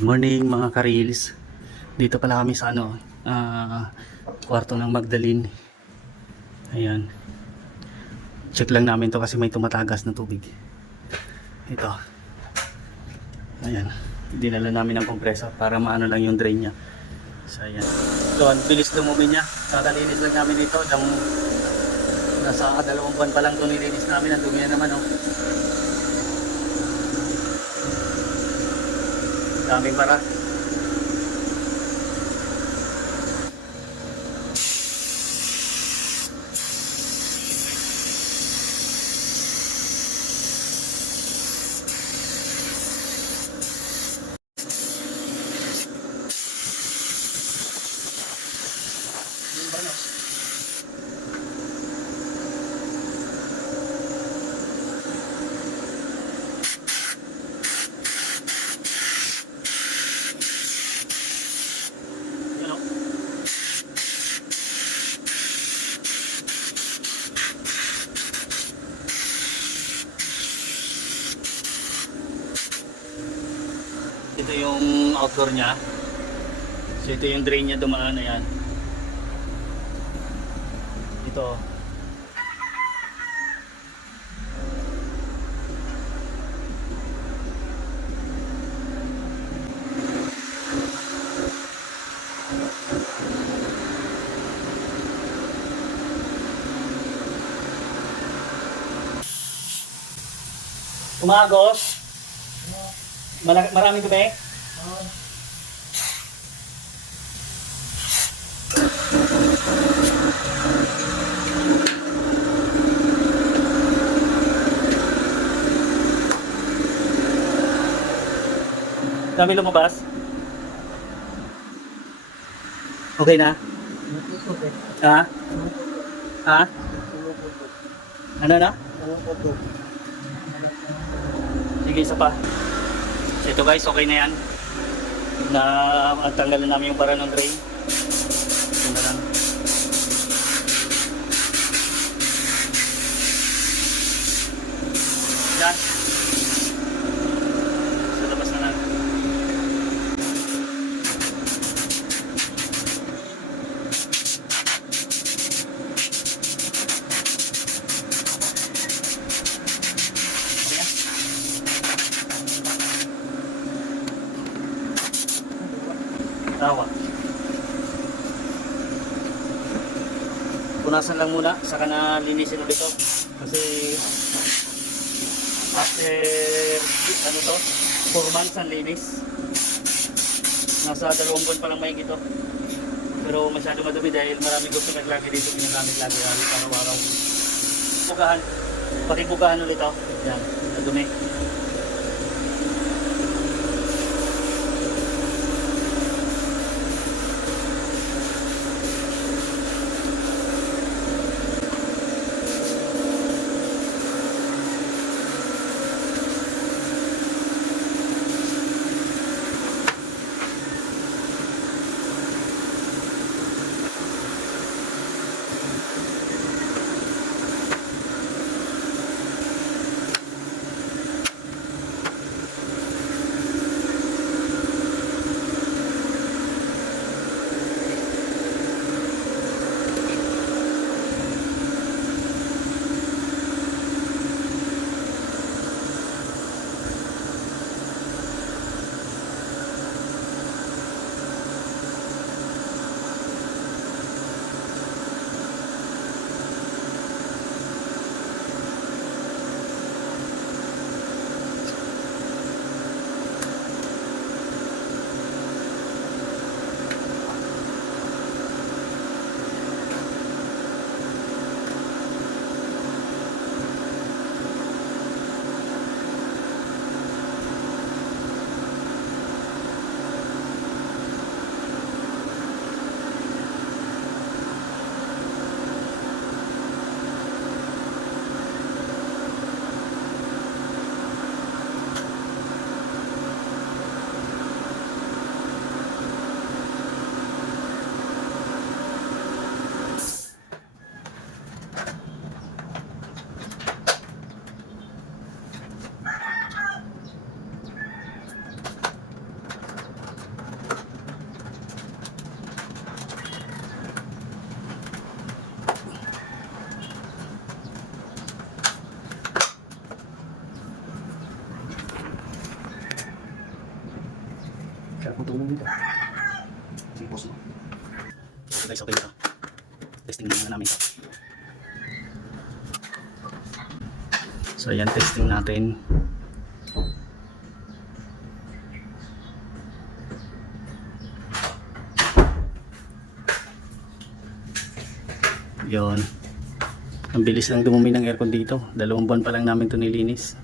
Morning mga ka-reels. Dito pala kami sa ano, ah, kwarto ng Magdalene. Ayan. Check lang namin to kasi may tumatagas na tubig. Ito. Ayan. Dinala namin ng compressor para maano lang yung drain niya. So ayan. So ang bilis lumumi niya. Kakalinis lang namin dito. Yung nasa dalawang buwan pa lang ito nilinis namin. Ang dumi na naman oh. Daming para. Yan, oh. Ito yung outdoor niya. So ito yung drain niya dumaan na. Ito. Umagos. Maraming gabi? Dami lumabas? Okay na? Ha? Ha? Ano na? Sige, isa pa. Ito guys, okay na yan. Na ang tanggal na namin yung para ng drain. Ito na lang. Yan. Tawa. Punasan lang muna, saka na linisin ulit to. Kasi after ano to, 4 months ang linis. Nasa dalawang buwan pa lang may ito. Pero masyado madumi dahil marami gusto naglagi dito, ginagamit lagi araw-araw. Bugahan. Pakibugahan ulit to. Yan, nadumi. Kaya kung tulong dito. Sige, pause mo. So guys, okay na. Testing muna namin. So ayan, testing natin. Yon. Ang bilis lang dumumi ng aircon dito. Dalawang buwan pa lang namin ito nilinis.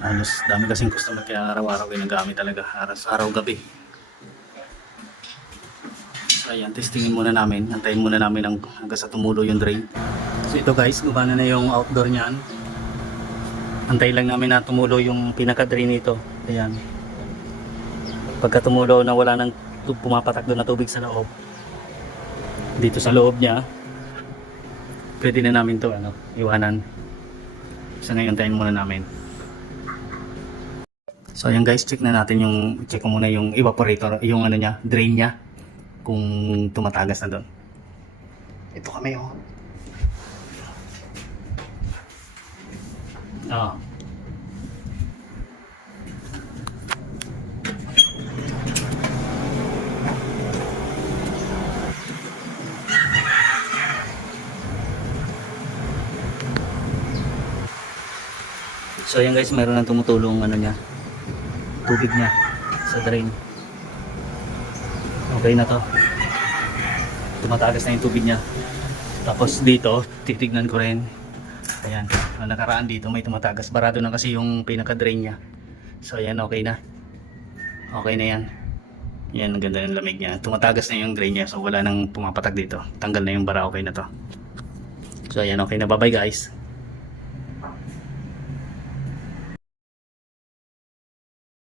Alos, dami kasing customer kaya araw-araw ginagamit talaga. Aras, araw gabi. So ayan, testingin muna namin. Antayin muna namin ang, hanggang sa tumulo yung drain. So ito guys, gumana na yung outdoor niyan. Antayin lang namin na tumulo yung pinaka-drain nito. Ayan. Pagka tumulo na wala nang pumapatak doon na tubig sa loob. Dito sa loob niya, pwede na namin to ano, iwanan. So ngayon tayo muna namin. So ayan guys, check na natin yung check ko muna yung evaporator, yung ano niya, drain niya kung tumatagas na doon. Ito kami oh. Ah. So ayan guys, meron nang tumutulong ano niya. Tubig niya sa drain. Okay na to. Tumatagas na yung tubig niya. Tapos dito, titignan ko rin. Ayan, nakaraan dito may tumatagas. Barado na kasi yung pinaka-drain niya. So ayan, okay na. Okay na yan. Yan, ang ganda ng lamig niya. Tumatagas na yung drain niya. So wala nang pumapatag dito. Tanggal na yung bara, okay na to. So ayan, okay na. Bye-bye guys.